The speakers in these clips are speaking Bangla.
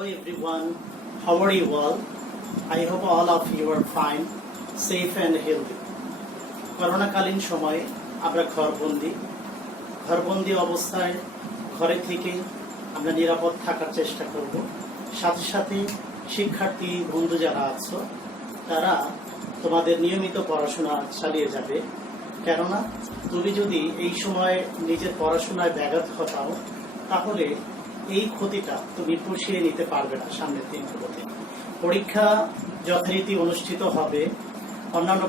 Hello everyone, how are you all? I hope all of you are fine, safe and healthy. করোনাকালীন সময়ে আমরা ঘরবন্দি অবস্থায় ঘরে থেকে আমরা নিরাপদ থাকার চেষ্টা করব। সাথে সাথে শিক্ষার্থী বন্ধু যারা আছো তারা তোমাদের নিয়মিত পড়াশোনা চালিয়ে যাবে, কেননা তুমি যদি এই সময় নিজের পড়াশোনায় ব্যাঘাত ঘটাও তাহলে এই ক্ষতিটা তুমি পুষিয়ে নিতে পারবে না সামনের দিনগুলোতে। পরীক্ষা যথারীতি অনুষ্ঠিত হবে, অন্যান্য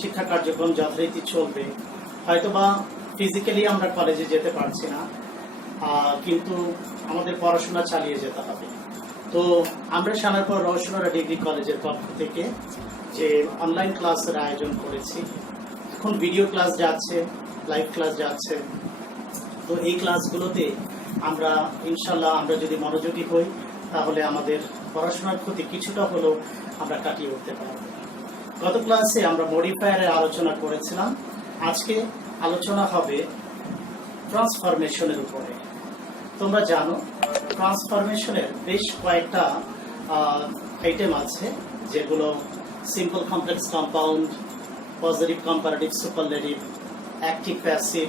শিক্ষা কার্যক্রম যথারীতি চলবে। হয়তোবা ফিজিক্যালি আমরা কলেজে যেতে পারছি না, কিন্তু আমাদের পড়াশোনা চালিয়ে যেতে হবে। তো আমরা সানারপুর রওশনারা ডিগ্রি কলেজের পক্ষ থেকে যে অনলাইন ক্লাসের আয়োজন করেছি, এখন ভিডিও ক্লাস যাচ্ছে, লাইভ ক্লাস যাচ্ছে। তো এই ক্লাসগুলোতে আমরা ইনশাল্লাহ আমরা যদি মনোযোগী হই তাহলে আমাদের পড়াশোনার ক্ষতি কিছুটা হলেও আমরা কাটিয়ে উঠতে পারব। গত ক্লাসে আমরা মডিফায়ারের আলোচনা করেছিলাম, আজকে আলোচনা হবে ট্রান্সফরমেশনের উপরে। তোমরা জানো ট্রান্সফরমেশনের বেশ কয়েকটা আইটেম আছে, যেগুলো simple complex compound, positive comparative superlative, active passive,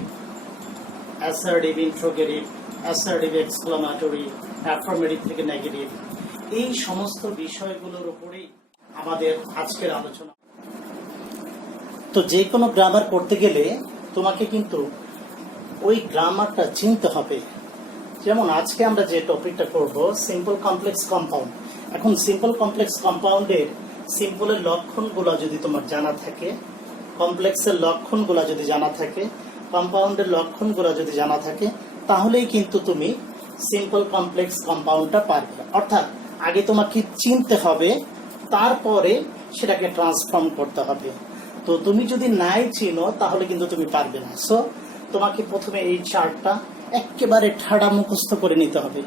assertive interrogative, assertive exclamatory, affirmative থেকে নেগেটিভ, এই সমস্ত বিষয়গুলোর উপরেই আমাদের আজকের আলোচনা। তো যে কোনো গ্রামার করতে গেলে তোমাকে কিন্তু ওই গ্রামারটা চিনতে হবে। যেমন আজকে আমরা যে টপিকটা করব সিম্পল কমপ্লেক্স কম্পাউন্ড। এখন সিম্পল কমপ্লেক্স কম্পাউন্ডের সিম্পলের লক্ষণগুলো যদি তোমার জানা থাকে, কমপ্লেক্সের লক্ষণগুলো যদি জানা থাকে, কম্পাউন্ডের লক্ষণগুলো যদি জানা থাকে, তাহলেই কিন্তু তুমি সিম্পল কমপ্লেক্স কম্পাউন্ডটা পারবে। অর্থাৎ আগে তোমাকে চিনতে হবে, তারপরে সেটাকে ট্রান্সফর্ম করতে হবে। তো তুমি যদি নাই চিনো তাহলে কিন্তু তুমি পারবে না। সো তোমাকে প্রথমে এই চার্টটা একেবারে ঠাড়া মুখস্থ করে নিতে হবে,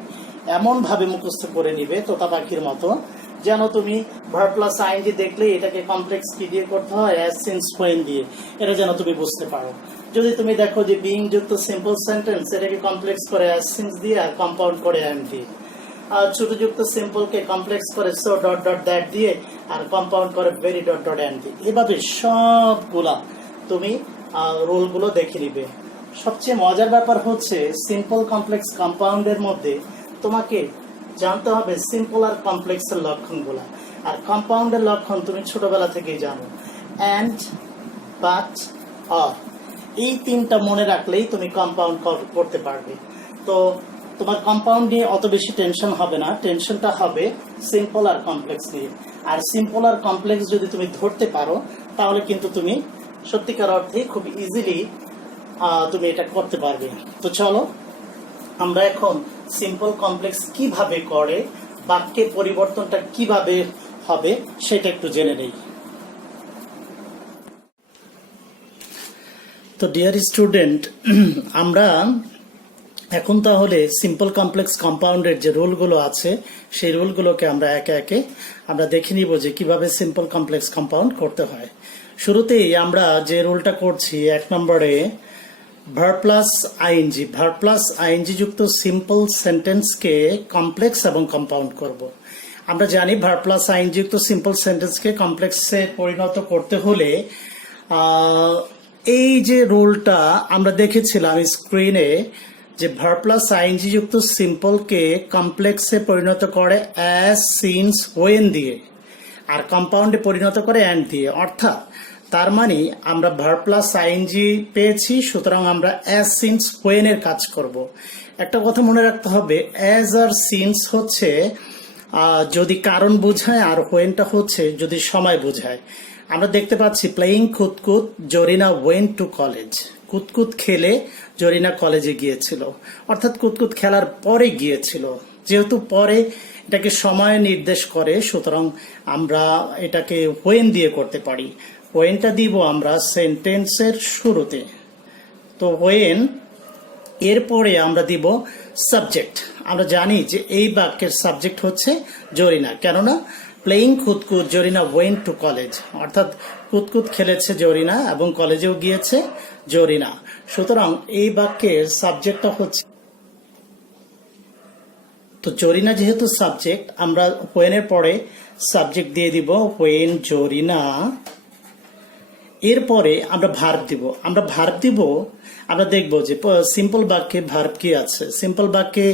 এমন ভাবে মুখস্থ করে নিবে তোতা পাখির মতো, যেন তুমি ভার্ব প্লাস আইএনজি দেখলে এটাকে কমপ্লেক্স কি দিয়ে করতে হয়, অ্যাজ সিন্স হোয়েন দিয়ে, এটা যেন তুমি বুঝতে পারো। যদি তুমি দেখো যে বিং যুক্ত সিম্পল সেন্টেন্স, এটাকে কমপ্লেক্স করে অ্যাজ সিন্স দিয়ে আর কম্পাউন্ড করে এম দিয়ে, আর ছোট যুক্ত সিম্পলকে কমপ্লেক্স করে সো ডট ডট দ্যাট দিয়ে আর কম্পাউন্ড করে ভেরি ডট ডট এম দিয়ে, এভাবে সবগুলা তুমি রোলগুলো দেখে নিবে। সবচেয়ে মজার ব্যাপার হচ্ছে সিম্পল কমপ্লেক্স কম্পাউন্ডের মধ্যে তোমাকে জানতে হবে সিম্পল আর কমপ্লেক্সের লক্ষণগুলা। আর কম্পাউন্ডের লক্ষণ তুমি ছোটবেলা থেকেই জানো, অ্যান্ড, বাট, অর, এই তিনটা মনে রাখলেই তুমি কম্পাউন্ড করতে পারবে। তো তোমার কম্পাউন্ড নিয়ে অত বেশি টেনশন হবে না, টেনশনটা হবে সিম্পল আর কমপ্লেক্স নিয়ে। আর সিম্পল আর কমপ্লেক্স যদি তুমি ধরতে পারো তাহলে কিন্তু তুমি সত্যিকার অর্থে খুব ইজিলি তুমি এটা করতে পারবে। তো চলো আমরা এখন সিম্পল কমপ্লেক্স কিভাবে করে, বাক্যের পরিবর্তনটা কিভাবে হবে সেটা একটু জেনে নেই। তো ডিয়ার স্টুডেন্ট, আমরা এখন তাহলে সিম্পল কমপ্লেক্স কম্পাউন্ডের যে রুলগুলো আছে সেই রুলগুলোকে আমরা একে একে আমরা দেখে নিব যে কিভাবে সিম্পল কমপ্লেক্স কম্পাউন্ড করতে হয়। শুরুতেই আমরা যে রুলটা করছি, 1 নম্বরে ভার্ব প্লাস আইএনজি যুক্ত সিম্পল সেন্টেন্সকে কমপ্লেক্স এবং কম্পাউন্ড করব। আমরা জানি ভার্ব প্লাস আইএনজি যুক্ত সিম্পল সেন্টেন্সকে কমপ্লেক্সে পরিণত করতে হলে এই যে রুলটা আমরা দেখেছিলাম স্ক্রিনে, যে ভার্ব প্লাস আইএনজি যুক্ত সিম্পলকে কমপ্লেক্সে পরিণত করে অ্যাজ সিন্স হোয়েন দিয়ে আর কম্পাউন্ডে পরিণত করে অ্যান্ড দিয়ে। অর্থাৎ তার মানে আমরা ভার্ব প্লাস আইএনজি পেয়েছি, সুতরাং আমরা অ্যাজ সিন্স হোয়েন এর কাজ করব। একটা কথা মনে রাখতে হবে, অ্যাজ আর সিন্স হচ্ছে যদি কারণ বোঝায়, আর হোয়েনটা হচ্ছে যদি সময় বোঝায়। আমরা দেখতে পাচ্ছি প্লেয়িং কুতকুত জরিনা ওয়েন্ট টু কলেজ। কুতকুত খেলে জরিনা কলেজে গিয়েছিল, অর্থাৎ কুতকুত খেলার পরে গিয়েছিল। যেহেতু পরে এটাকে সময় নির্দেশ করে, সুতরাং আমরা এটাকে হোয়েন দিয়ে করতে পারি। হোয়েনটা দিব আমরা সেন্টেন্সের শুরুতে। তো হোয়েন, এরপরে আমরা দিব সাবজেক্ট। আমরা জানি যে এই বাক্যের সাবজেক্ট হচ্ছে জরিনা, কেননা প্লেয়িং কুতকুত জরিনা ওয়েন্ট টু কলেজ, অর্থাৎ কুতকুত খেলেছে জরিনা এবং কলেজেও গিয়েছে জরিনা। সুতরাং এই বাক্যের সাবজেক্টটা হচ্ছে তো জরিনা যেহেতু সাবজেক্ট, আমরা when এর পরে সাবজেক্ট দিয়ে দিব when জরিনা, এরপরে আমরা ভার্ব দিব। আমরা দেখব যে সিম্পল বাক্যে ভার্ব কি আছে। সিম্পল বাক্যে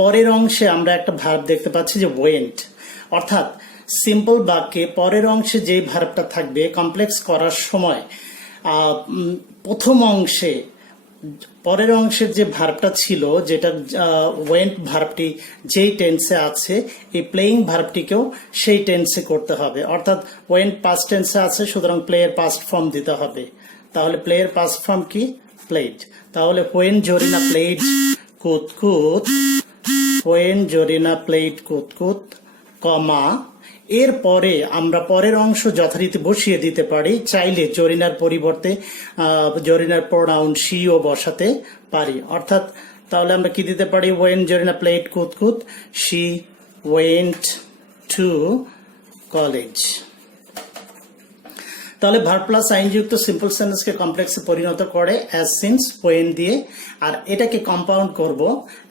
পরের অংশে আমরা একটা ভার্ব দেখতে পাচ্ছি যে ওয়েন্ট, অর্থাৎ সিম্পল বাক্যে পরের অংশে যে ভার্বটা থাকবে কমপ্লেক্স করার সময় প্রথম অংশে পরের অংশের যে ভার্বটা ছিল, যেটা ওয়েন্ট ভার্বটি যেই টেন্সে আছে, এই প্লেইং ভার্বটিকেও সেই টেন্সে করতে হবে। অর্থাৎ ওয়েন্ট পাস্ট টেন্সে আছে, সুতরাং প্লেয়ের পাস্ট ফর্ম দিতে হবে। তাহলে প্লেয়ের পাস্ট ফর্ম কি? প্লেড। তাহলে হোয়েন জরিনা প্লেড কুতকুত, হোয়েন জরিনা প্লেড কুতকুত, কমা, এরপরে আমরা পরের অংশ যথারীতি বসিয়ে দিতে পারি। চাইলে জরিনার পরিবর্তে জরিনার প্রোনাউন শি ও বসাতে পারি। অর্থাৎ তাহলে আমরা কি দিতে পারি? ওয়েন জরিনা প্লেড কুতকুত, শি ওয়েন্ট টু কলেজ। তাহলে ভার্ব প্লাস আইন যুক্ত সিম্পল সেন্টেন্সকে কমপ্লেক্সে পরিণত করে অ্যাজ সিন্স ওয়েন দিয়ে, আর এটাকে কম্পাউন্ড করব।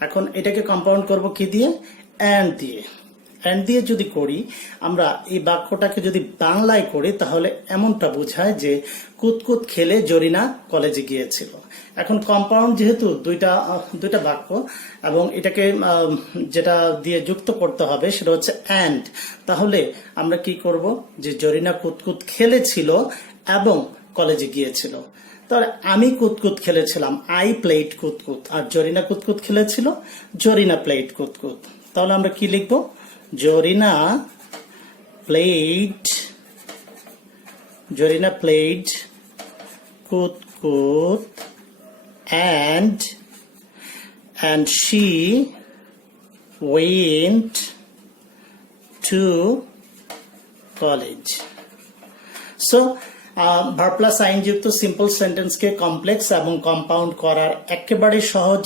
এখন এটাকে কম্পাউন্ড করব কি দিয়ে? অ্যান্ড দিয়ে। অ্যান্ড দিয়ে যদি করি, আমরা এই বাক্যটাকে যদি বাংলায় করি তাহলে এমনটা বোঝায় যে কুতকুত খেলে জরিনা কলেজে গিয়েছিল। এখন কম্পাউন্ড যেহেতু দুইটা বাক্য, এবং এটাকে যেটা দিয়ে যুক্ত করতে হবে সেটা হচ্ছে অ্যান্ড। তাহলে আমরা কি করব? যে জরিনা কুতকুত খেলেছিল এবং কলেজে গিয়েছিল। তাহলে আমি কুতকুত খেলেছিলাম, আই প্লেড কুতকুত, আর জরিনা কুতকুত খেলেছিল, জরিনা প্লেড কুতকুত। তাহলে আমরা কি লিখবো? জরিনা প্লেড কুতকুত and she went to college. So verb plus আইন যুক্ত সিম্পল সেন্টেন্সকে কমপ্লেক্স এবং কম্পাউন্ড করার একেবারে সহজ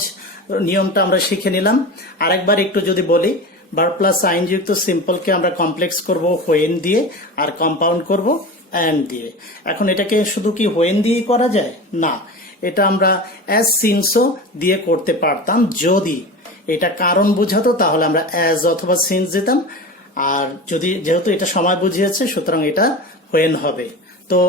নিয়মটা আমরা শিখে নিলাম। আরেকবার একটু যদি বলি, ভার্ব প্লাস আইন যুক্ত সিম্পলকে আমরা কমপ্লেক্স করব হোয়েন দিয়ে, আর কম্পাউন্ড করব অ্যান্ড দিয়ে। এখন এটাকে শুধু কি হোয়েন দিয়েই করা যায়? না, এটা আমরা অ্যাজ সিন্সও দিয়ে করতে পারতাম। যদি এটা কারণ বোঝাতো তাহলে আমরা অ্যাজ অথবা সিন্স দিতাম, আর যেহেতু এটা সময় বুঝিয়েছে সুতরাং এটা হোয়েন হবে। তো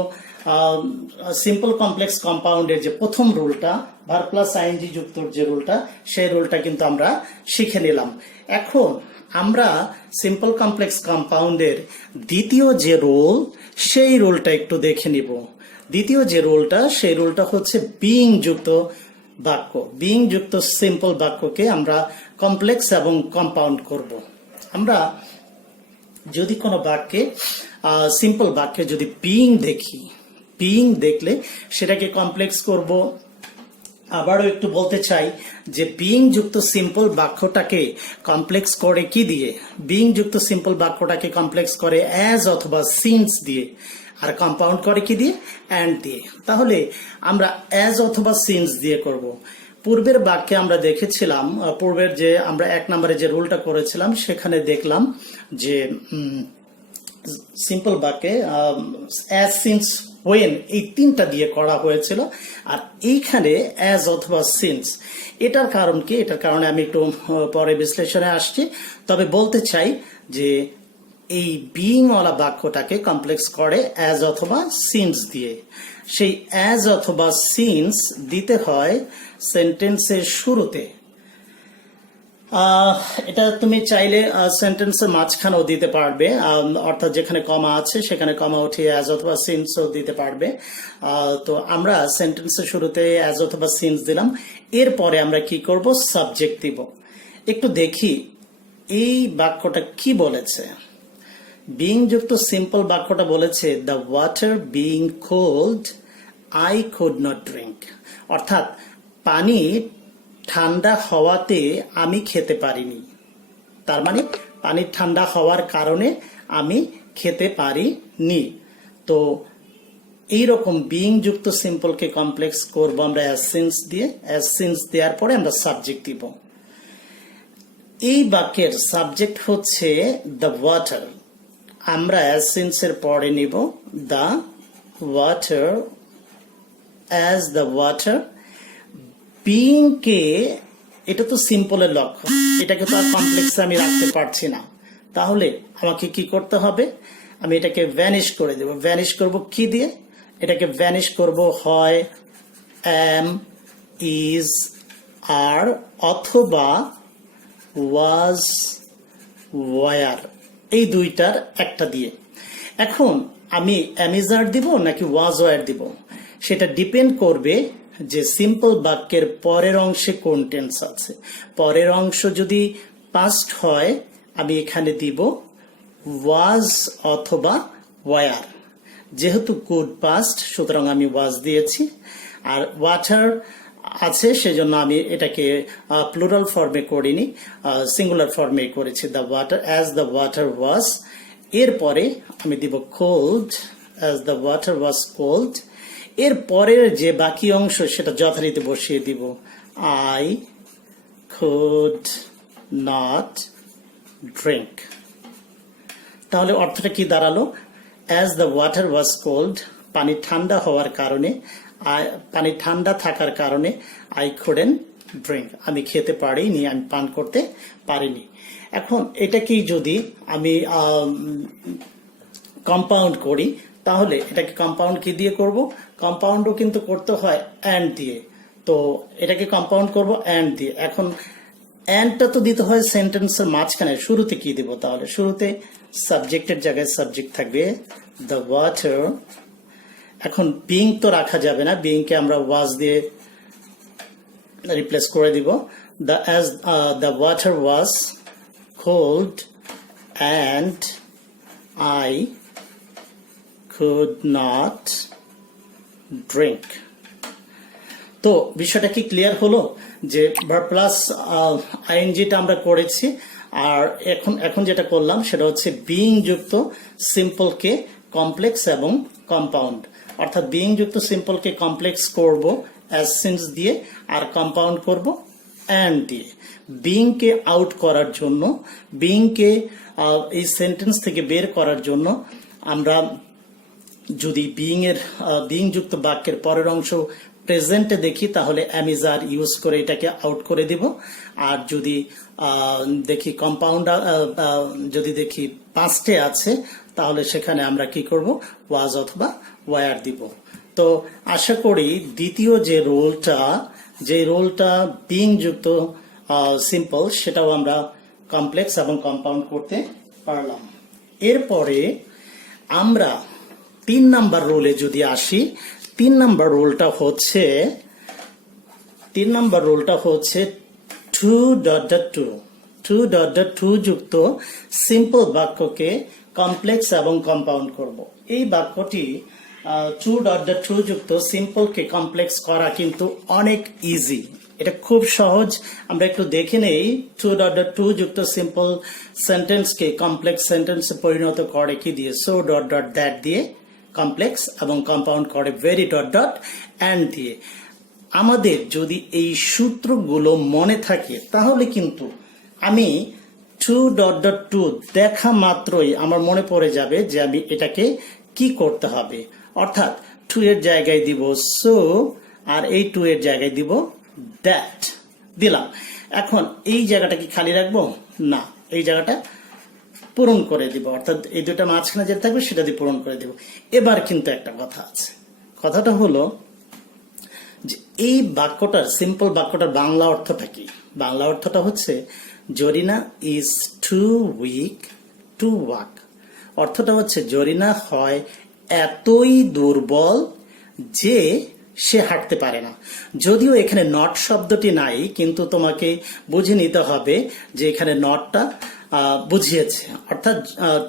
সিম্পল কমপ্লেক্স কম্পাউন্ডের যে প্রথম রুলটা, ভার্ব প্লাস আইএনজি যুক্তর যে রুলটা, সেই রুলটা কিন্তু আমরা শিখে নিলাম। এখন আমরা সিম্পল কমপ্লেক্স কম্পাউন্ডের দ্বিতীয় যে রুল, সেই রুলটা একটু দেখে নিব। দ্বিতীয় যে রুলটা, সেই রুলটা হচ্ছে বিইং যুক্ত বাক্য। বিইং যুক্ত সিম্পল বাক্যকে আমরা কমপ্লেক্স এবং কম্পাউন্ড করব। আমরা যদি কোনো বাক্যে সিম্পল বাক্যে যদি বিইং দেখি, বিইং দেখলে সেটাকে কমপ্লেক্স করব। আবারও একটু বলতে চাই যে বিইং যুক্ত সিম্পল বাক্যটাকে কমপ্লেক্স করে কি দিয়ে? বিইং যুক্ত সিম্পল বাক্যটাকে কমপ্লেক্স করে অ্যাজ অথবা সিন্স দিয়ে, আর কম্পাউন্ড করে কি দিয়ে? অ্যান্ড দিয়ে। তাহলে আমরা অ্যাজ অথবা সিন্স দিয়ে করব। পূর্বের বাক্যে আমরা দেখেছিলাম, পূর্বের যে আমরা 1 নম্বরে যে রুলটা করেছিলাম সেখানে দেখলাম যে সিম্পল বাক্যে অ্যাজ সিন্স ওয়েন এই 3টা দিয়ে করা হয়েছিল, আর এইখানে অ্যাজ অথবা সিন্স। এটার কারণ কি? এটার কারণে আমি একটু পরে বিশ্লেষণে আসছি। তবে বলতে চাই যে এই বিইং ওয়ালা বাক্যটাকে কমপ্লেক্স করে অ্যাজ অথবা সিন্স দিয়ে। সেই অ্যাজ অথবা সিন্স দিতে হয় সেন্টেন্সের শুরুতে। এটা তুমি চাইলে সেন্টেন্সের মাঝখানেও দিতে পারবে, অর্থাৎ যেখানে কমা আছে সেখানে কমা উঠিয়ে অ্যাজ অথবা সিন্সও দিতে পারবে। তো আমরা সেন্টেন্সের শুরুতে অ্যাজ অথবা সিন্স দিলাম, এরপরে আমরা কি করব? সাবজেক্ট দিব। একটু দেখি এই বাক্যটা কি বলেছে। বিইং যুক্ত সিম্পল বাক্যটা বলেছে the water being cold I could not drink, অর্থাৎ পানি ঠান্ডা হওয়াতে আমি খেতে পারিনি। তার মানে পানি ঠান্ডা হওয়ার কারণে আমি খেতে পারিনি। তো এইরকম বিইং যুক্ত সিম্পলকে কমপ্লেক্স করব আমরা অ্যাজ সিন্স দিয়ে। অ্যাজ সিন্স দেওয়ার পরে আমরা সাবজেক্ট দিব। এই বাক্যের সাবজেক্ট হচ্ছে দ্য ওয়াটার। আমরা অ্যাজ সিন্সের পরে নিব the water, as the water. বিইংকে এটা তো সিম্পলের লক্ষ্য, এটাকে তো আর কমপ্লেক্সে আমি রাখতে পারছি না। তাহলে আমাকে কি করতে হবে, আমি এটাকে ভ্যানিশ করে দেব। ভ্যানিশ করব কি দিয়ে, এটাকে ভ্যানিশ করব হয় এম, ইজ, আর, অথবা ওয়াজ, ওয়ার, এই দুইটার একটা দিয়ে। এখন আমি অ্যামিজার দিব নাকি ওয়াজ ওয়ার দিব, সেটা ডিপেন্ড করবে যে সিম্পল বাক্যের পরের অংশে কোন টেন্স আছে। পরের অংশ যদি পাস্ট হয় আমি এখানে দিব ওয়াজ অথবা ওয়ার। যেহেতু গুড পাস্ট সুতরাং আমি ওয়াজ দিয়েছি, আর ওয়াটার আছে সেজন্য আমি এটাকে প্লুরাল ফর্মে করিনি, সিঙ্গুলার ফর্মে করেছি, the water, as the water was. এরপরে আমি দিব cold, as the water was cold. এর পরের যে বাকি অংশ সেটা যথারীতি বসিয়ে দিব, আই কুড নট ড্রিঙ্ক। তাহলে অর্থটা কি দাঁড়ালো, as the water was cold, পানি ঠান্ডা হওয়ার কারণে, পানি ঠান্ডা থাকার কারণে আই কুডন্ট ড্রিঙ্ক, আমি খেতে পারিনি, আমি পান করতে পারিনি। এখন এটাকেই যদি আমি কম্পাউন্ড করি তাহলে এটাকে কম্পাউন্ড কি দিয়ে করব, কম্পাউন্ডও কিন্তু করতে হয় অ্যান্ড দিয়ে। তো এটাকে কম্পাউন্ড করব অ্যান্ড দিয়ে। এখন অ্যান্ডটা তো দিতে হয় সেন্টেন্সের মাঝখানে, শুরুতে কি দিব, তাহলে শুরুতে সাবজেক্টের জায়গায় সাবজেক্ট থাকবে দ্য ওয়াটার। এখন বিং তো রাখা যাবে না, বিংকে আমরা ওয়াজ দিয়ে রিপ্লেস করে দিব, the water was cold and I could not drink। তো বিষয়টা কি ক্লিয়ার হলো যে ভার্ব প্লাস আইএনজিটা আমরা করেছি, আর এখন যেটা করলাম সেটা হচ্ছে বিইং যুক্ত সিম্পলকে কমপ্লেক্স এবং কম্পাউন্ড, অর্থাৎ বিইং যুক্ত সিম্পলকে কমপ্লেক্স করব অ্যাজ সিন্স দিয়ে, আর কম্পাউন্ড করব অ্যান্ড দিয়ে। বিইংকে আউট করার জন্য, বিইংকে এই সেন্টেন্স থেকে বের করার জন্য আমরা যদি বিইং যুক্ত বাক্যের পরের অংশ প্রেজেন্টে দেখি তাহলে অ্যামিজার ইউজ করে এটাকে আউট করে দিব, আর যদি দেখি কম্পাউন্ড, যদি দেখি পাস্টে আছে তাহলে সেখানে আমরা কি করব, ওয়াজ অথবা ওয়ার দিব। তো আশা করি দ্বিতীয় যে রোলটা বিইং যুক্ত সিম্পল সেটাও আমরা কমপ্লেক্স এবং কম্পাউন্ড করতে পারলাম। এরপরে আমরা 3 নাম্বার রোলে যদি আসি, 3 নাম্বার রোলটা হচ্ছে 2.2 যুক্ত সিম্পল বাক্যকে কমপ্লেক্স এবং কম্পাউন্ড করব। এই বাক্যটি 2.2 যুক্ত সিম্পলকে কমপ্লেক্স করা কিন্তু অনেক ইজি, এটা খুব সহজ। আমরা একটু দেখে নেই 2.2 যুক্ত সিম্পল সেন্টেন্সকে কমপ্লেক্স সেন্টেন্সে পরিণত করে কি দিয়ে, সো দ্যাট দিয়ে কমপ্লেক্স, এবং কম্পাউন্ড করে ভেরি অ্যান্ড দিয়ে। আমাদের যদি এই সূত্রগুলো মনে থাকে তাহলে কিন্তু আমি 2.2 দেখা মাত্রই আমার মনে পড়ে যাবে যে আমি এটাকে কি করতে হবে, অর্থাৎ 2 এর জায়গায় দিব সো, আর এই 2 এর জায়গায় দিব দ্যাট দিলাম। এখন এই জায়গাটা কি খালি রাখবো না, এই জায়গাটা পূরণ করে দিব, অর্থাৎ এই দুটা মাঝখানে যেটা থাকবে সেটা দিয়ে পূরণ করে দিব। এবার কিন্তু একটা কথা আছে, কথাটা হলো যে এই বাক্যটার, সিম্পল বাক্যটার বাংলা অর্থটা কি? বাংলা অর্থটা হচ্ছে Zarina is too weak to walk. অর্থটা হচ্ছে জরিনা হয় এতই দুর্বল যে সে হাঁটতে পারে না। যদিও এখানে নট শব্দটি নাই, কিন্তু তোমাকে বুঝে নিতে হবে যে এখানে নটটা বুঝিয়েছে, অর্থাৎ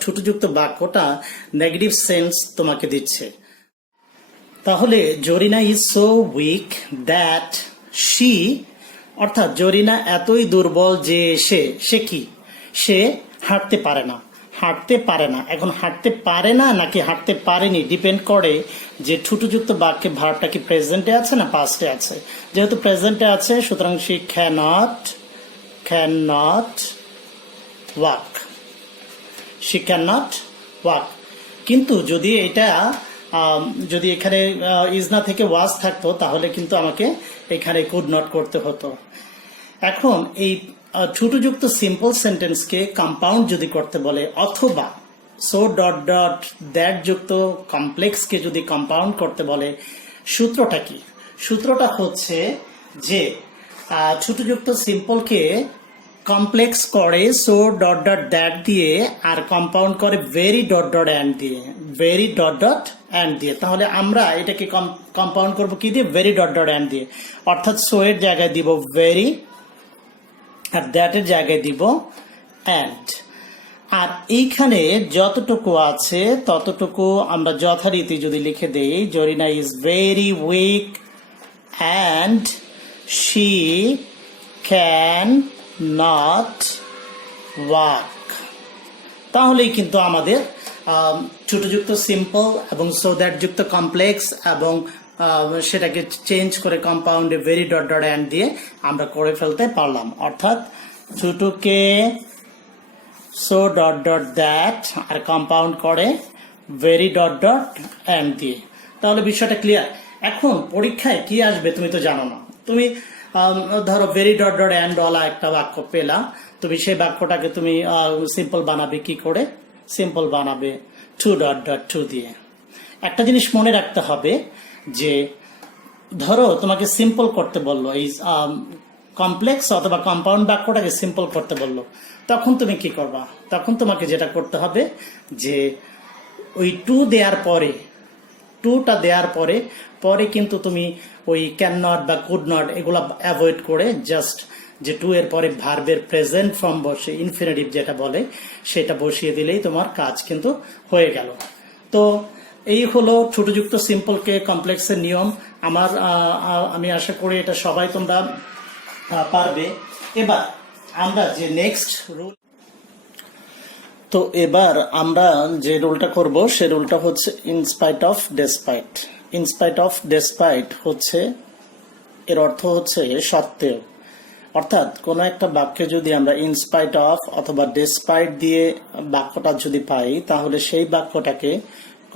ঠুটযুক্ত বাক্যটা নেগেটিভ সেন্স তোমাকে দিচ্ছে। তাহলে Zarina is so weak that she, অর্থাৎ জরিনা এতই দুর্বল যে সে কি, সে হাঁটতে পারে না, হাঁটতে পারে না। এখন হাঁটতে পারে না নাকি হাঁটতে পারেনি ডিপেন্ড করে যে ঠুটযুক্ত বাক্যে ভার্বটা কি প্রেজেন্টে আছে না পাস্টে আছে। যেহেতু প্রেজেন্টে আছে সুতরাং সে cannot walk, she cannot walk. কিন্তু যদি এটা যদি এখানে ইজ না থেকে ওয়াজ থাকতো তাহলে কিন্তু আমাকে এখানে কুড নট করতে হতো। এখন এই ছোটযুক্ত সিম্পল সেন্টেন্সকে কম্পাউন্ড যদি করতে বলে অথবা সো ডট ডট দ্যাট যুক্ত কমপ্লেক্সকে যদি কম্পাউন্ড করতে বলে সূত্রটা কি? সূত্রটা হচ্ছে যে ছোটযুক্ত সিম্পলকে কমপ্লেক্স করে সো ডট ডট দ্যাট দিয়ে আর কম্পাউন্ড করে ভেরি ডট ডট অ্যান্ড দিয়ে, ভেরি ডট ডট অ্যান্ড দিয়ে। তাহলে আমরা এটাকে কম্পাউন্ড করবো কি দিয়ে? ভেরি ডট ডট অ্যান্ড দিয়ে। অর্থাৎ সো এর জায়গায় দিব ভেরি আর দ্যাটের জায়গায় দিব অ্যান্ড। আর এইখানে যতটুকু আছে ততটুকু আমরা যথারীতি যদি লিখে দেই, Zarina is very weak and she can not walk, তাহলেই কিন্তু আমাদের ছোটযুক্ত সিম্পল এবং সো দ্যাট যুক্ত কমপ্লেক্স এবং সেটাকে চেঞ্জ করে কম্পাউন্ডে ভেরি ডট ডট অ্যান্ড দিয়ে আমরা করে ফেলতে পারলাম। অর্থাৎ ছোটকে সো ডট ডট দ্যাট আর কম্পাউন্ড করে ভেরি ডট ডট অ্যান্ড দিয়ে। তাহলে বিষয়টা ক্লিয়ার। এখন পরীক্ষায় কি আসবে তুমি তো জানো না। তুমি ধরো ভেরি ডট ডট অ্যান্ড ওয়ালা একটা বাক্য পেলা, তুমি সেই বাক্যটাকে তুমি সিম্পল বানাবে কি করে? সিম্পল বানাবে টু ডট ডট টু দিয়ে। একটা জিনিস মনে রাখতে হবে যে ধরো তোমাকে সিম্পল করতে বললো, এই কমপ্লেক্স অথবা কম্পাউন্ড বাক্যটাকে সিম্পল করতে বললো, তখন তুমি কি করবা? তখন তোমাকে যেটা করতে হবে যে ওই টু দেওয়ার পরে, টুটা দেওয়ার পরে পরে কিন্তু তুমি ওই ক্যান নট বা কুড নট এগুলা অ্যাভয়েড করে জাস্ট যে টু এর পরে ভার্বের প্রেজেন্ট ফর্ম বসে ইনফিনিটিভ যেটা বলে সেটা বসিয়ে দিলেই তোমার কাজ কিন্তু হয়ে গেল। তো এই হলো ছোটযুক্ত সিম্পলকে কমপ্লেক্সের নিয়ম। আমি আশা করি এটা সবাই তোমরা পারবে। এবার আমরা যে নেক্সট রুল, তো এবার আমরা যে রুলটা করব সে রুলটা হচ্ছে in spite of despite. In spite of despite হচ্ছে, এর অর্থ হচ্ছে সত্ত্বেও। অর্থাৎ কোনো একটা বাক্যে যদি আমরা ইনস্পাইট অফ অথবা ডেসপাইট দিয়ে বাক্যটা যদি পাই, তাহলে সেই বাক্যটাকে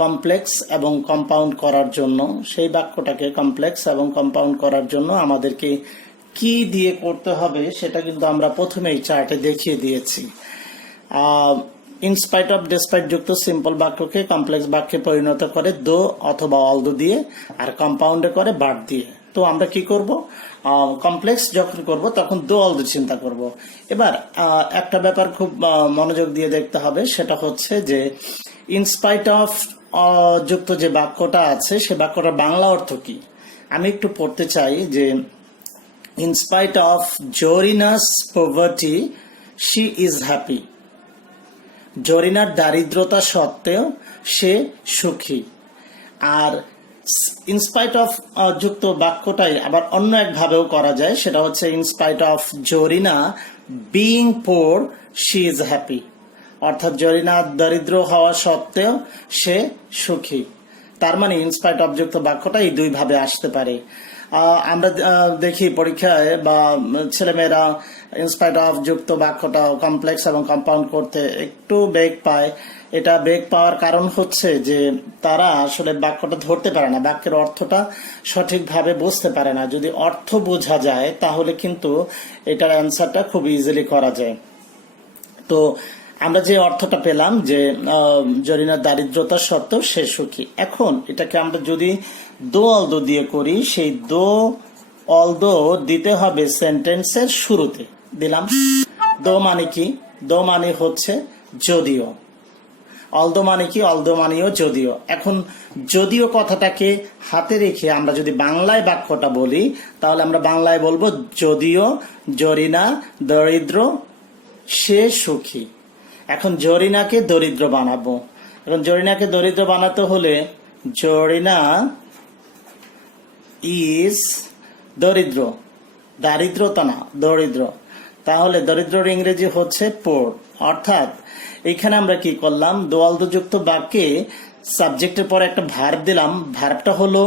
কমপ্লেক্স এবং কম্পাউন্ড করার জন্য, সেই বাক্যটাকে কমপ্লেক্স এবং কম্পাউন্ড করার জন্য আমাদেরকে কি দিয়ে করতে হবে সেটা কিন্তু আমরা প্রথমেই চার্টে দেখিয়ে দিয়েছি। ইনস্পাইট অফ ডেসপাইট যুক্ত সিম্পল বাক্যকে কমপ্লেক্স বাক্যে পরিণত করে দো অথবা অলদো দিয়ে, আর কম্পাউন্ডে করে বাট দিয়ে। তো আমরা কি করব? কমপ্লেক্স যখন করব তখন দো অলদো চিন্তা করব। এবার একটা ব্যাপার খুব মনোযোগ দিয়ে দেখতে হবে, সেটা হচ্ছে যে ইনস্পাইট অফ যুক্ত যে বাক্যটা আছে সে বাক্যটার বাংলা অর্থ কি। আমি একটু পড়তে চাই যে in spite of Zarina's poverty she is happy. জরিনার দারিদ্রতা সত্ত্বেও সে সুখী। আর ইনস্পাইট অফ যুক্ত বাক্যটাই আবার অন্য একভাবেও করা যায়, সেটা হচ্ছে in spite of Zarina being poor she is happy. অর্থাৎ জরিনা দরিদ্র হওয়া সত্ত্বেও সে সুখী। তার মানে ইনস্পাইট অফ যুক্ত বাক্যটা এই দুই ভাবে আসতে পারে। আমরা দেখি পরীক্ষায় বা ছেলেমেয়েরা ইনস্পাইট অফ যুক্ত বাক্যটা কমপ্লেক্স এবং কম্পাউন্ড করতে একটু বেগ পায়। এটা বেগ পাওয়ার কারণ হচ্ছে যে তারা আসলে বাক্যটা ধরতে পারে না, বাক্যের অর্থটা সঠিকভাবে বুঝতে পারে না। যদি অর্থ বোঝা যায় তাহলে কিন্তু এটার অ্যান্সারটা খুব ইজিলি করা যায়। তো আমরা যে অর্থটা পেলাম যে জরিনার দারিদ্রতা সত্ত্বেও সে সুখী, এখন এটাকে আমরা যদি দো অলদো দিয়ে করি, সেই দো অলদো দিতে হবে সেন্টেন্সের শুরুতে। দিলাম দো মানে কি? দো মানে হচ্ছে যদিও। অলদো মানে কি? অলদো মানেও যদিও। এখন যদিও কথাটাকে হাতে রেখে আমরা যদি বাংলায় বাক্যটা বলি, তাহলে আমরা বাংলায় বলবো যদিও জরিনা দরিদ্র সে সুখী। এখন জরিনাকে দরিদ্র বানাবো। এখন জরিনাকে দরিদ্র বানাতে হলে জরিনা ইজ দরিদ্র, দারিদ্রতা না দরিদ্র। তাহলে দরিদ্রর ইংরেজি হচ্ছে পোর। অর্থাৎ এখানে আমরা কি করলাম? দোয়ালদো যুক্ত বাক্যে সাবজেক্টের পরে একটা ভার্ব দিলাম। ভার্বটা হলো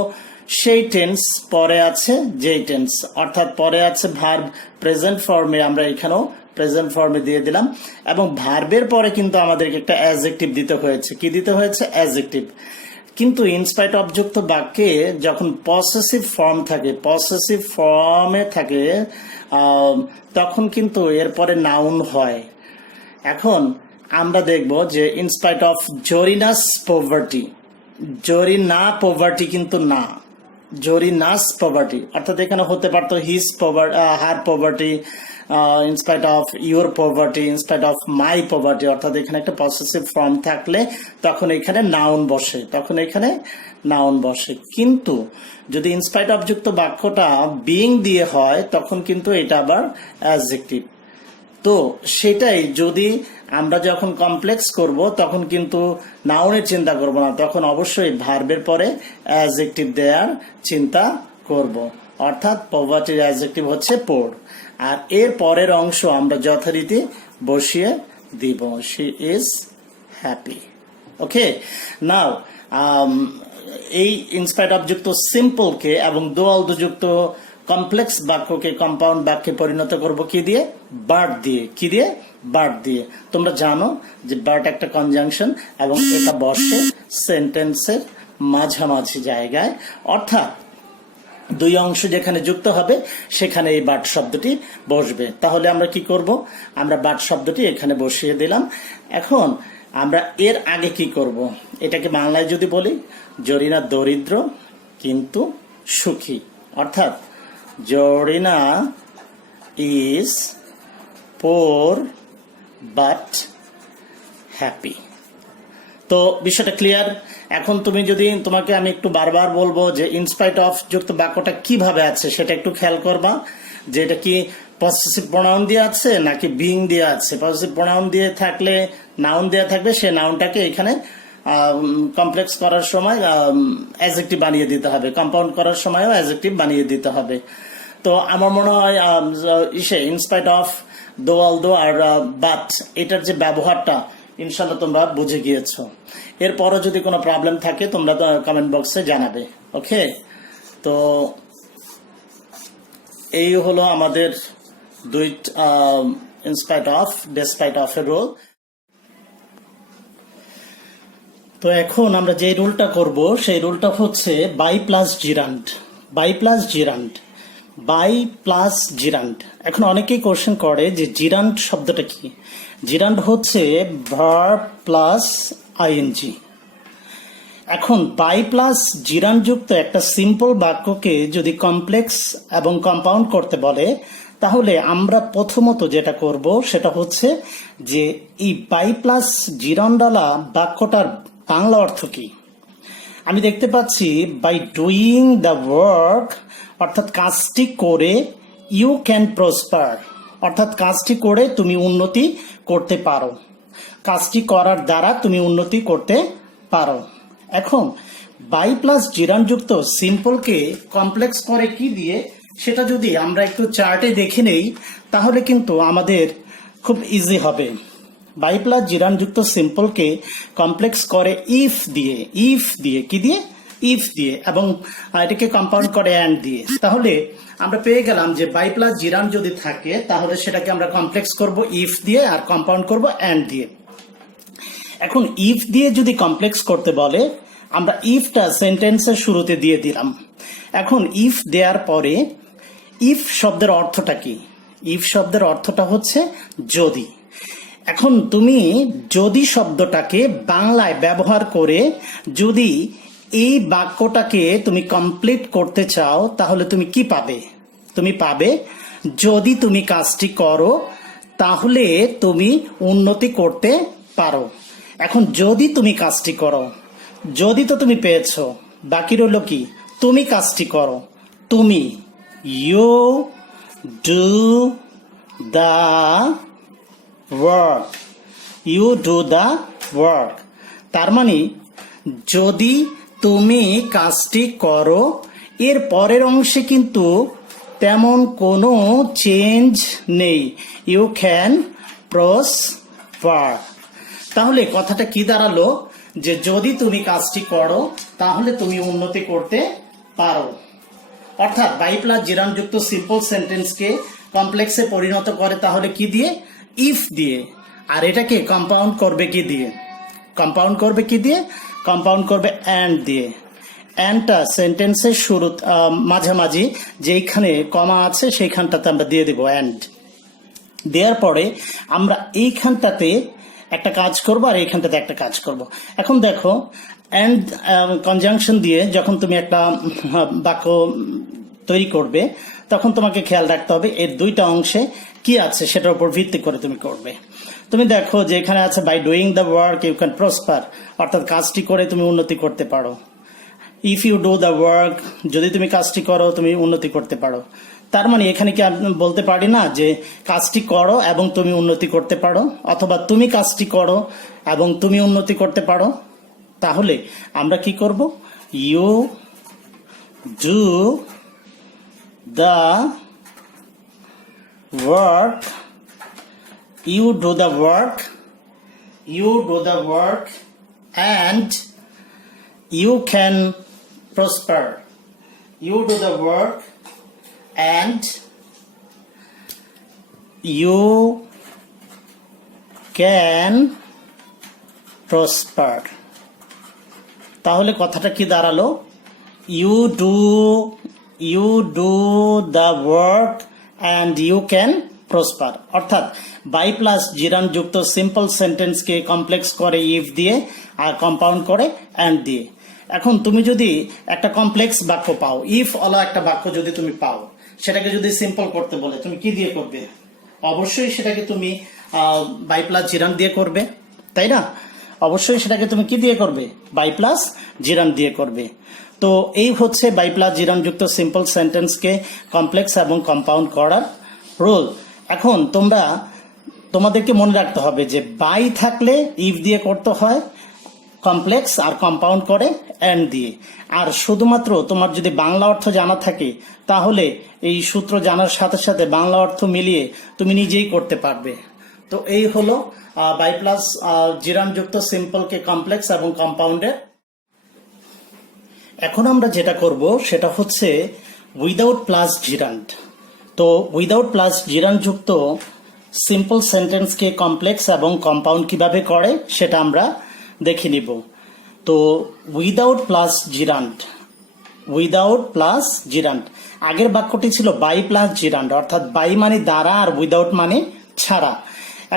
সেই টেন্স, পরে আছে যেই টেন্স। অর্থাৎ পরে আছে ভার্ব প্রেজেন্ট ফর্মে, আমরা এখানেও প্রেজেন্ট ফর্মে দিয়ে দিলাম। এবং ভার্বের পরে কিন্তু আমাদেরকে একটা অ্যাডজেক্টিভ দিতে হয়েছে। কি দিতে হয়েছে? অ্যাডজেক্টিভ। কিন্তু ইনস্পাইট অফ যুক্ত বাক্যে যখন পসেসিভ ফর্ম থাকে, পসেসিভ ফর্মে থাকে, তখন কিন্তু এরপরে নাউন হয়। এখন আমরা দেখব যে in spite of Zarina's poverty, Zarina poverty কিন্তু না, জরিনাস পভার্টি, অর্থাৎ এখানে হতে পারতো his her poverty, in spite of your poverty, in spite of my poverty, অর্থাৎ এখানে একটা পসেসিভ ফর্ম থাকলে তখন এখানে নাউন বসে, তখন এখানে নাউন বসে। কিন্তু যদি ইনস্পাইট অফ যুক্ত বাক্যটা বিইং দিয়ে হয় তখন কিন্তু এটা আবার অ্যাডজেক্টিভ। তো সেটাই যদি আমরা যখন কমপ্লেক্স করব তখন কিন্তু নাউনের চিন্তা করব না, তখন অবশ্যই ভার্বের পরে অ্যাডজেক্টিভ দেওয়ার চিন্তা করব, অর্থাৎ পভার্টির অ্যাডজেক্টিভ হচ্ছে পোর, আর এর পরের অংশ আমরা যথারীতি বসিয়ে দিব, শি ইজ হ্যাপি। ওকে, নাও এই ইনস্পাইট অফ যুক্ত সিম্পলকে এবং দোয়াল যুক্ত কমপ্লেক্স বাক্যকে কম্পাউন্ড বাক্যে পরিণত করব কি দিয়ে? বার্ড দিয়ে। কি দিয়ে? বার্ড দিয়ে। তোমরা জানো যে বার্ড একটা কনজাংশন এবং এটা বসে সেন্টেন্সের মাঝামাঝি জায়গায়, অর্থাৎ দুই অংশ যেখানে যুক্ত হবে সেখানে এই বার্ড শব্দটি বসবে। তাহলে আমরা কি করব? আমরা বার্ড শব্দটি এখানে বসিয়ে দিলাম। এখন আমরা এর আগে কি করব? এটাকে বাংলায় যদি বলি, জরিনা দরিদ্র কিন্তু সুখী, অর্থাৎ Zarina is poor but happy. তো বিষয়টা ক্লিয়ার? এখন তুমি যদি, তোমাকে আমি একটু বারবার বলবো যে ইনস্পাইট অফ যুক্ত বাক্যটা কিভাবে আছে সেটা একটু খেয়াল করবা, যে এটা কি পসেসিভ প্রোনাউন দিয়ে আছে নাকি বিং দিয়ে আছে। পসেসিভ প্রোনাউন দিয়ে থাকলে, নাউন দেওয়া থাকবে, সে নাউনটাকে এখানে কমপ্লেক্স করার সময় অ্যাডজেক্টিভ বানিয়ে দিতে হবে, কম্পাউন্ড করার সময়ও অ্যাডজেক্টিভ বানিয়ে দিতে হবে। তো আমার মনে হয় ইনস্পাইট অফ, দো অল দো আর বাট, এটার যে ব্যবহারটা ইনশাল্লাহ তোমরা বুঝে গিয়েছো। এরপরও যদি কোনো প্রবলেম থাকে তোমরা কমেন্ট বক্সে জানাবে। ওকে, তো এই হলো আমাদের দুই ইনস্পাইট অফ, ডেসপাইট অফ এর রোল। তো এখন আমরা যে রুলটা করব সেই রুলটা হচ্ছে by plus gerund. By plus gerund, by plus gerund. এখন অনেকেই কোশ্চেন করে যে জিরান্ড শব্দটা কি? জিরান্ড হচ্ছে ভার্ব প্লাস আইএনজি। এখন বাই প্লাস জিরান্ড যুক্ত একটা সিম্পল বাক্যকে যদি কমপ্লেক্স এবং কম্পাউন্ড করতে বলে, তাহলে আমরা প্রথমত যেটা করব সেটা হচ্ছে যে এই বাই প্লাস জিরান্ডালা বাক্যটার বাংলা অর্থ কি। আমি দেখতে পাচ্ছি বাই ডুইং দ্য ওয়ার্ক, অর্থাৎ কাজটি করে, ইউ ক্যান প্রসপার, অর্থাৎ কাজটি করে তুমি উন্নতি করতে পারো, কাজটি করার দ্বারা তুমি উন্নতি করতে পারো। এখন বাই প্লাস জিরান্ড যুক্ত সিম্পলকে কমপ্লেক্স করে কি দিয়ে সেটা যদি আমরা একটু চার্টে দেখে নেই তাহলে কিন্তু আমাদের খুব ইজি হবে। বাই প্লাস জিরান্ড যুক্ত সিম্পলকে কমপ্লেক্স করে ইফ দিয়ে। ইফ দিয়ে কি দিয়ে? ইফ দিয়ে, এবং এটাকে কম্পাউন্ড করে অ্যান্ড দিয়ে। তাহলে আমরা পেয়ে গেলাম যে বাই প্লাস জিরান্ড যদি থাকে তাহলে সেটাকে আমরা কমপ্লেক্স করব ইফ দিয়ে আর কম্পাউন্ড করব অ্যান্ড দিয়ে। এখন ইফ দিয়ে যদি কমপ্লেক্স করতে বলে, আমরা ইফটা সেন্টেন্সের শুরুতে দিয়ে দিলাম। এখন ইফ দেওয়ার পরে ইফ শব্দের অর্থটা কি? ইফ শব্দের অর্থটা হচ্ছে যদি। এখন তুমি যদি শব্দটাকে বাংলায় ব্যবহার করে যদি এই বাক্যটাকে তুমি কমপ্লিট করতে চাও তাহলে তুমি কি পাবে? তুমি পাবে যদি তুমি কাজটি করো তাহলে তুমি উন্নতি করতে পারো। এখন যদি তুমি কাজটি করো, যদি তো তুমি পেয়েছো, বাকি রইল কি? তুমি কাজটি করো। তুমি, you do the work, you do the work. তার মানে যদি তুমি কাজটি করো, এর পরের অংশে কিন্তু তেমন কোনো চেঞ্জ নেই, ইউ ক্যান প্রসপার। তাহলে কথাটা কি দাঁড়ালো? যে যদি তুমি কাজটি করো তাহলে তুমি উন্নতি করতে পারো। অর্থাৎ বাই প্লাস জিরান্ড যুক্ত সিম্পল সেন্টেন্সকে কমপ্লেক্সে পরিণত করে তাহলে কি দিয়ে? ইফ দিয়ে। আর এটাকে কম্পাউন্ড করবে কি দিয়ে? কম্পাউন্ড করবে কি দিয়ে? কম্পাউন্ড করবে অ্যান্ড দিয়ে। অ্যান্ডটা সেন্টেন্সের শুরু মাঝামাঝি যেইখানে কমা আছে সেইখানটাতে আমরা দিয়ে দেবো অ্যান্ড। দেওয়ার পরে আমরা এইখানটাতে একটা কাজ করব আর এইখানটাতে একটা কাজ করব। এখন দেখো অ্যান্ড কনজাংশন দিয়ে যখন তুমি একটা বাক্য তৈরি করবে তখন তোমাকে খেয়াল রাখতে হবে এর দুইটা অংশে কি আছে সেটার উপর ভিত্তি করে তুমি করবে। তুমি দেখো যে এখানে আছে by doing the work you can prosper, অর্থাৎ কাজটি করে তুমি উন্নতি করতে পারো। If you do the work, যদি তুমি কাজটি করো তুমি উন্নতি করতে পারো। তার মানে এখানে কি আমি বলতে পারি না যে কাজটি করো এবং তুমি উন্নতি করতে পারো, অথবা তুমি কাজটি করো এবং তুমি উন্নতি করতে পারো? তাহলে আমরা কি করব? You do the work, you do the work, you do the work and you can prosper. You do the work and you can prosper. তাহলে কথাটা কি দাঁড়ালো? You do the work and you can prosper, অর্থাৎ বাই প্লাস জিরান যুক্ত সিম্পল সেন্টেন্সকে কমপ্লেক্স করে ইফ দিয়ে আর কম্পাউন্ড করে অ্যান্ড দিয়ে। এখন তুমি যদি একটা কমপ্লেক্স বাক্য পাও, ইফ ওলা একটা বাক্য যদি তুমি পাও, সেটাকে যদি সিম্পল করতে বলে তুমি কি দিয়ে করবে? অবশ্যই সেটাকে তুমি বাই প্লাস জিরান দিয়ে করবে, তাই না? অবশ্যই সেটাকে তুমি কি দিয়ে করবে? বাই প্লাস জিরান দিয়ে করবে। তো এই হচ্ছে বাই প্লাস জিরান যুক্ত সিম্পল সেন্টেন্সকে কমপ্লেক্স এবং কম্পাউন্ড করার রুল। এখন তোমাদেরকে মনে রাখতে হবে যে বাই থাকলে ইফ দিয়ে করতে হয় কমপ্লেক্স, আর কম্পাউন্ড করে অ্যান্ড দিয়ে। আর শুধুমাত্র তোমার যদি বাংলা অর্থ জানা থাকে তাহলে এই সূত্র জানার সাথে সাথে বাংলা অর্থ মিলিয়ে তুমি নিজেই করতে পারবে। তো এই হলো বাই প্লাস জিরান যুক্ত সিম্পলকে কমপ্লেক্স এবং কম্পাউন্ডের। এখন আমরা যেটা করব সেটা হচ্ছে উইদাউট প্লাস জিরান্ড। তো উইদাউট প্লাস জিরান যুক্ত সিম্পল সেন্টেন্সকে কমপ্লেক্স এবং কম্পাউন্ড কিভাবে করে সেটা আমরা দেখে নিব। তো উইদাউট প্লাস জিরান্ড, উইদাউট প্লাস জিরান্ড, আগের বাক্যটি ছিল বাই প্লাস জিরান্ড, অর্থাৎ বাই মানে দ্বারা আর উইদাউট মানে ছাড়া।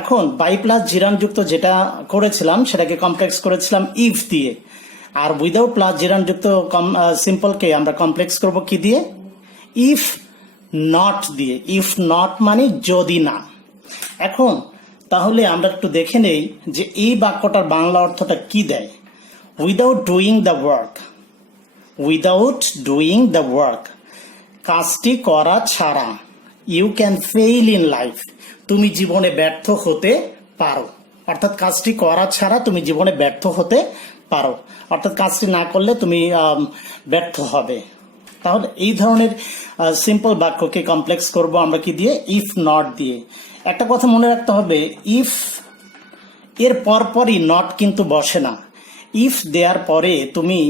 এখন বাই প্লাস জিরান্ড যুক্ত যেটা করেছিলাম সেটাকে কমপ্লেক্স করেছিলাম ইফ দিয়ে, আর উইদাউট প্লাস জিরান্ড যুক্ত সিম্পলকে আমরা কমপ্লেক্স করব কি দিয়ে? ইফ নট দিয়ে। ইফ নট মানে যদি না। এখন তাহলে আমরা একটু দেখে নেই যে এই বাক্যটার বাংলা অর্থটা কি দেয়। Without doing the work, without doing the work, কাজটি করা ছাড়া, you can fail in life, তুমি জীবনে ব্যর্থ হতে পারো। অর্থাৎ কাজটি করা ছাড়া তুমি জীবনে ব্যর্থ হতে পারো, অর্থাৎ কাজটি না করলে তুমি ব্যর্থ হবে। তাহলে এই ধরনের সিম্পল বাক্যকে কমপ্লেক্স করব আমরা কি দিয়ে? ইফ নট দিয়ে। একটা কথা মনে রাখতে হবে, ইফ এর পরপরই নট কিন্তু বসে না। ইফ দেওয়ার পরে তুমি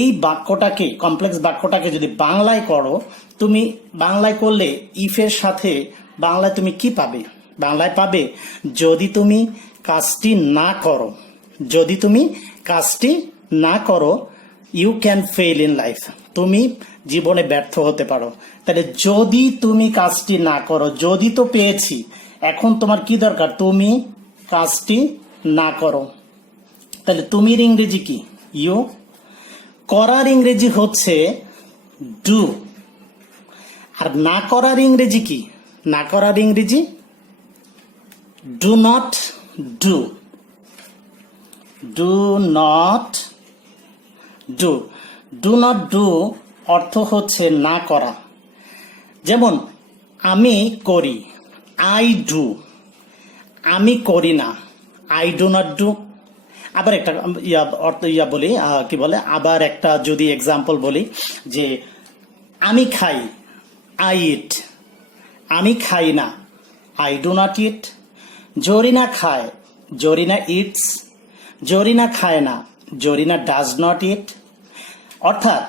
এই বাক্যটাকে, কমপ্লেক্স বাক্যটাকে যদি বাংলায় করো, তুমি বাংলায় করলে ইফের সাথে বাংলায় তুমি কি পাবে? বাংলায় পাবে যদি তুমি কাজটি না করো, যদি তুমি কাজটি না করো, you can fail in life, তুমি জীবনে ব্যর্থ হতে পারো। তাহলে যদি তুমি কাজটি না করো, যদি তো পেয়েছি, এখন তোমার কি দরকার? তুমি কাজটি না করো। তাহলে তুমির ইংরেজি কি? ইউ। করার ইংরেজি হচ্ছে ডু। আর না করার ইংরেজি কি? না করার ইংরেজি do not do. Do not do. Do not do অর্থ হচ্ছে না করা। যেমন আমি করি, আই ডু। আমি করি না, আই ডু নট ডু। আবার একটা বলি, কি বলে, আবার একটা যদি এক্সাম্পল বলি যে আমি খাই, আই ইট। আমি খাই না, আই ডু নট ইট। জরিনা খায়, জরিনা ইটস। জরিনা খায় না, জরিনা ডাজ নট ইট। অর্থাৎ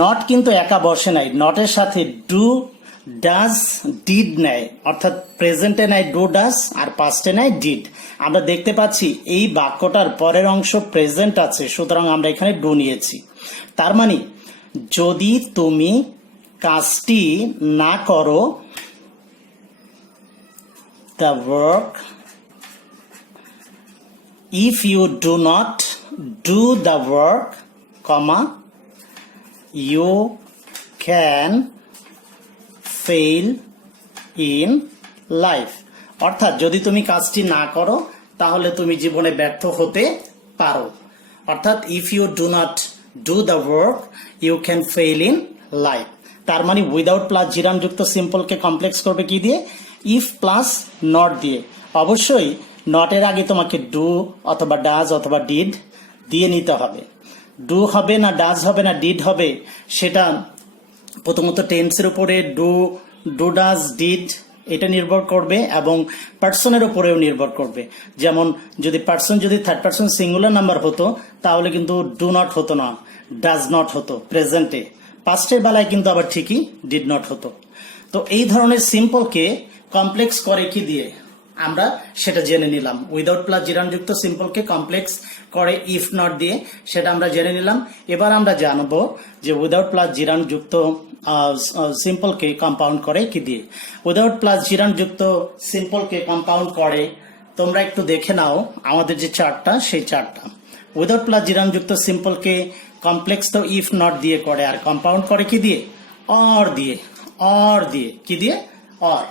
নট কিন্তু একা বসে নাই, নটের সাথে ডু ডাজ ডিড নেয়, অর্থাৎ প্রেজেন্টে নেয় ডু ডাজ আর পাস্টে নেয় ডিড। আমরা দেখতে পাচ্ছি এই বাক্যটার পরের অংশ প্রেজেন্ট আছে, সুতরাং আমরা এখানে ডু নিয়েছি। তার মানে যদি তুমি কাজটি না করো, the work, if you do not do the work, comma, you can fail in life। অর্থাৎ যদি তুমি কাজটি না করো তাহলে তুমি জীবনে ব্যর্থ হতে পারো। অর্থাৎ if you do not do the work, you can fail in life। তার মানে উইদাউট প্লাস জিরান যুক্ত সিম্পলকে কমপ্লেক্স করবে কি দিয়ে? ইফ প্লাস নট দিয়ে। অবশ্যই নটের আগে তোমাকে ডু অথবা ডাজ অথবা ডিড দিয়ে নিতে হবে। ডু হবে না ডাজ হবে না ডিড হবে, সেটা প্রথমত টেন্সের উপরে ডু ডাজ ডিড এটা নির্ভর করবে এবং পার্সনের উপরেও নির্ভর করবে। যেমন যদি পার্সন যদি থার্ড পার্সন সিঙ্গুলার নাম্বার হতো তাহলে কিন্তু ডু নট হতো না, ডাজ নট হতো প্রেজেন্টে। পাস্টের বেলায় কিন্তু আবার ঠিকই ডিড নট হতো। তো এই ধরনের সিম্পলকে কমপ্লেক্স করে কি দিয়ে আমরা সেটা জেনে নিলাম। উইদাউট প্লাস জিরানযুক্ত সিম্পলকে কমপ্লেক্স করে ইফ নট দিয়ে, সেটা আমরা জেনে নিলাম। এবার আমরা জানবো যে উইদাউট প্লাস জিরানযুক্ত সিম্পলকে কম্পাউন্ড করে কি দিয়ে। উইদাউট প্লাস জিরানযুক্ত সিম্পলকে কম্পাউন্ড করে তোমরা একটু দেখে নাও আমাদের যে চার্টটা, সেই চার্টটা। উইদাউট প্লাস জিরানযুক্ত সিম্পলকে কমপ্লেক্স তো ইফ নট দিয়ে করে, আর কম্পাউন্ড করে কি দিয়ে? অর দিয়ে। অর দিয়ে কি দিয়ে? অর।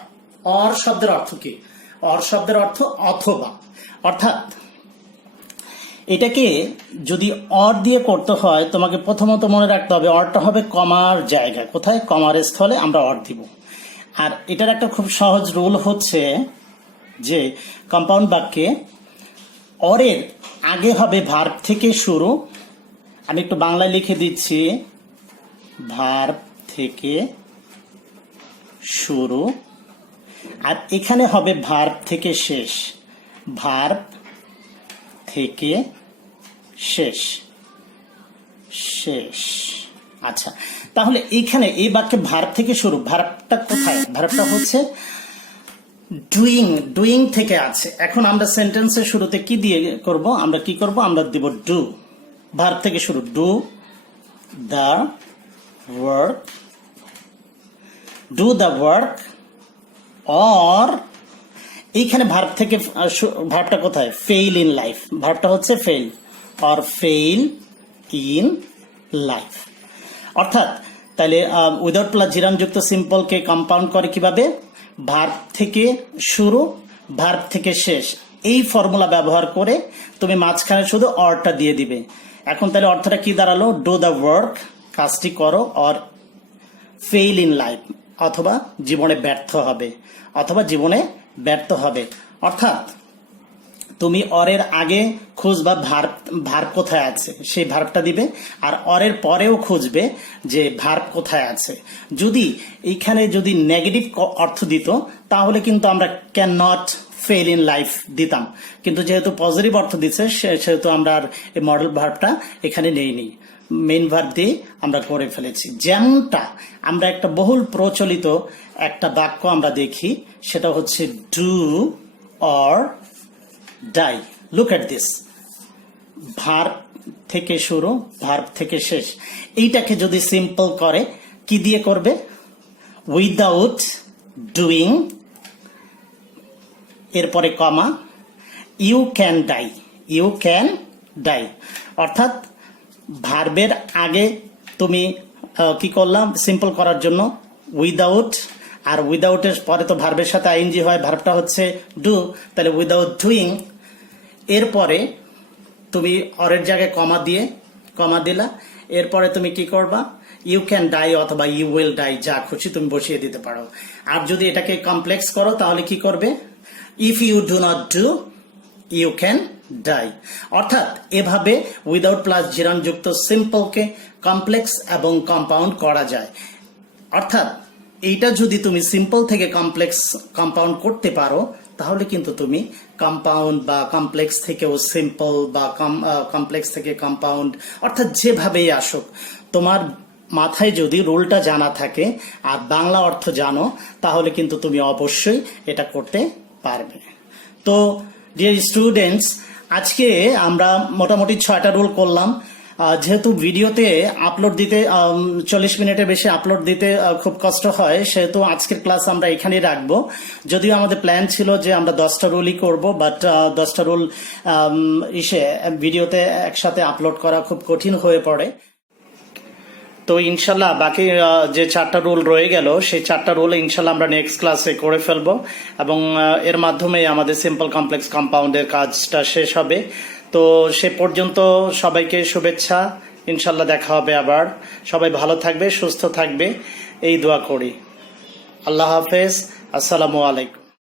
অর শব্দের অর্থ কি? অর শব্দের অর্থ অথবা। অর্থাৎ এটাকে যদি অর দিয়ে করতে হয় তোমাকে প্রথমত মনে রাখতে হবে অরটা হবে কমার জায়গায়। কোথায়? কমার স্থলে আমরা অর দিব। আর এটার একটা খুব সহজ রুল হচ্ছে যে কম্পাউন্ড বাক্যে অরের আগে হবে ভার্ব থেকে শুরু। আমি একটু বাংলায় লিখে দিচ্ছি, ভার্ব থেকে শুরু। আর এখানে হবে ভার্ব থেকে শেষ। ভার্ব থেকে শেষ। শেষ। আচ্ছা, তাহলে এইখানে এই বাক্যে ভার্ব থেকে শুরু। ভার্বটা কোথায়? ভার্বটা হচ্ছে ডুইং। ডুইং থেকে আছে। এখন আমরা সেন্টেন্সের শুরুতে কি দিয়ে করব? আমরা কি করব? আমরা দিব ডু। ভার্ব থেকে শুরু। Do the work. Do the work. Or এইখানে ভার্ব থেকে ভার্বটা কোথায়? Fail in life. ভার্বটা হচ্ছে fail. Or fail in life. অর্থাৎ তাহলে উইদাউট প্লাস জিরানযুক্ত সিম্পলকে কম্পাউন্ড করে কিভাবে? ভার্ব থেকে শুরু, ভার্ব থেকে শেষ। এই ফর্মুলা ব্যবহার করে তুমি মাঝখানে শুধু অরটা দিয়ে দিবে। এখন তাহলে অর্থটা কি দাঁড়ালো? ডু দ্য ওয়ার্ক, কাজটি করো। অর ফেইল ইন লাইফ, অথবা জীবনে ব্যর্থ হবে, অথবা জীবনে ব্যর্থ হবে। অর্থাৎ তুমি অরের আগে খুঁজবা ভার্ব কোথায় আছে, সেই ভার্বটা দিবে। আর অরের পরেও খুঁজবে যে ভার্ব কোথায় আছে। যদি এইখানে যদি নেগেটিভ অর্থ দিত তাহলে কিন্তু আমরা can not fail in life দিতাম, কিন্তু যেহেতু পজিটিভ অর্থ দিচ্ছে সেহেতু আমরা আর এই মডেল ভার্বটা এখানে নেইনি, মেইন ভার্ব দিয়ে আমরা করে ফেলেছি। যেমনটা আমরা একটা বহুল প্রচলিত একটা বাক্য আমরা দেখি, সেটা হচ্ছে do or die. Look at this. Verb থেকে শুরু, ভার্ব থেকে শেষ। এইটাকে যদি সিম্পল করে কি দিয়ে করবে? উইদাউট ডুইং, এরপরে comma, you can die. You can die. অর্থাৎ ভার্বের আগে তুমি কি করলাম সিম্পল করার জন্য? উইদাউট। আর উইদাউটের পরে তো ভার্বের সাথে আইএনজি হয়, ভার্বটা হচ্ছে ডু। তাহলে উইদাউট ডুইং, এরপরে তুমি অরের জায়গায় কমা দিলা। এরপরে তুমি কি করবা? ইউ ক্যান ডাই অথবা ইউ উইল ডাই, যা খুশি তুমি বসিয়ে দিতে পারো। আর যদি এটাকে কমপ্লেক্স করো তাহলে কি করবে? If you do not do, you can die. অর্থাৎ এভাবে উইদাউট প্লাস জিরানযুক্ত সিম্পলকে কমপ্লেক্স এবং কম্পাউন্ড করা যায়। অর্থাৎ এইটা যদি তুমি সিম্পল থেকে কম্পাউন্ড করতে পারো তাহলে কিন্তু তুমি কম্পাউন্ড বা কমপ্লেক্স থেকেও সিম্পল বা কমপ্লেক্স থেকে কম্পাউন্ড, অর্থাৎ যেভাবেই আসুক তোমার মাথায় যদি রুলটা জানা থাকে আর বাংলা অর্থ জানো, তাহলে কিন্তু তুমি অবশ্যই এটা করতে পারবে। তো ডিয়ার স্টুডেন্টস, আজকে আমরা মোটামুটি 6টা রুল করলাম। যেহেতু ভিডিওতে আপলোড দিতে 40 মিনিটের বেশি আপলোড দিতে খুব কষ্ট হয়, সেহেতু আজকের ক্লাস আমরা এখানেই রাখবো। যদিও আমাদের প্ল্যান ছিল যে আমরা 10টা রুলই করব, বাট 10টা রুল ভিডিওতে একসাথে আপলোড করা খুব কঠিন হয়ে পড়ে। তো ইনশাল্লাহ বাকি যে 4টা রুল রয়ে গেল, সেই 4টা রুল ইনশাল্লাহ আমরা নেক্সট ক্লাসে করে ফেলবো, এবং এর মাধ্যমে আমাদের সিম্পল কমপ্লেক্স কম্পাউন্ডের কাজটা শেষ হবে। তো সে পর্যন্ত সবাইকে শুভেচ্ছা, ইনশাল্লাহ দেখা হবে আবার। সবাই ভালো থাকবে, সুস্থ থাকবে, এই দোয়া করি। আল্লাহ হাফেজ, আসসালামু আলাইকুম।